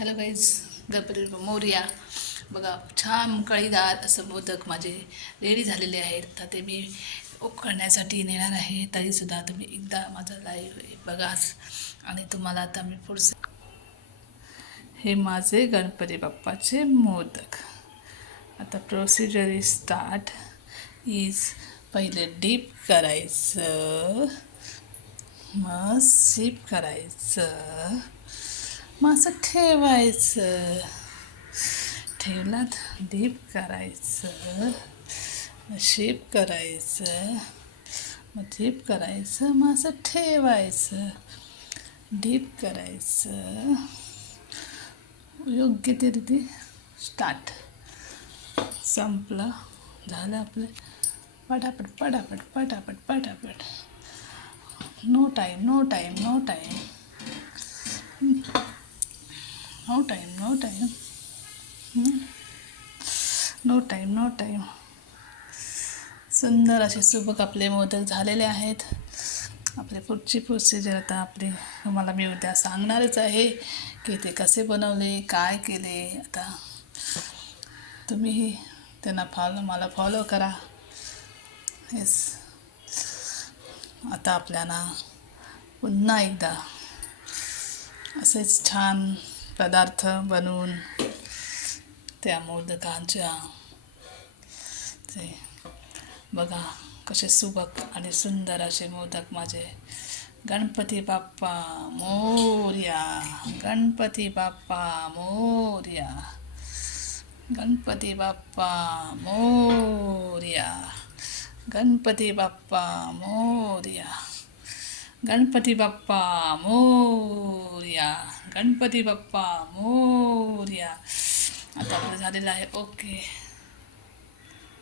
Hello guys, Ganpati Morya. बघा, छान कळीदार असं मोदक माझे रेडी झालेले आहेत. तर ते मी उकडण्यासाठी नेणार आहे. तरीसुद्धा तुम्ही एकदा माझा लाईव्ह बघाच. आणि तुम्हाला आता मी पुढचे हे माझे गणपती बाप्पाचे मोदक. आता प्रोसिजर इज स्टार्ट इज पहिले डीप करायचं, मग सिप करायचं, मग असं ठेवायचं. ठेवलात, डीप करायचं, मग शेप करायचं, मग डीप करायचं, मग असं ठेवायचं. डीप करायचं, योग्य ते रीती स्टार्ट. संपलं, झालं आपलं. पटापट पटापट पटापट पटापट. No time no time no time no time no time no time no time. सुंदर असे सुबक आपले मोदक झालेले आहेत. आपले पुढची प्रोसिजर आता आपली तुम्हाला मी उद्या सांगणारच आहे की ते कसे बनवले, काय केले. आता तुम्हीही त्यांना मला फॉलो करा. येस, आता आपल्याला पुन्हा एकदा असेच छान पदार्थ बनवून त्या मोदकांच्या ते बघा कसे सुबक आणि सुंदर असे मोदक माझे. गणपती बाप्पा मोरया, गणपती बाप्पा मोरया, गणपती बाप्पा मोरया, गणपती बाप्पा मोरया, गणपती बाप्पा मोरया, गणपती बाप्पा मोरया. आता आपलं झालेलं आहे. ओके.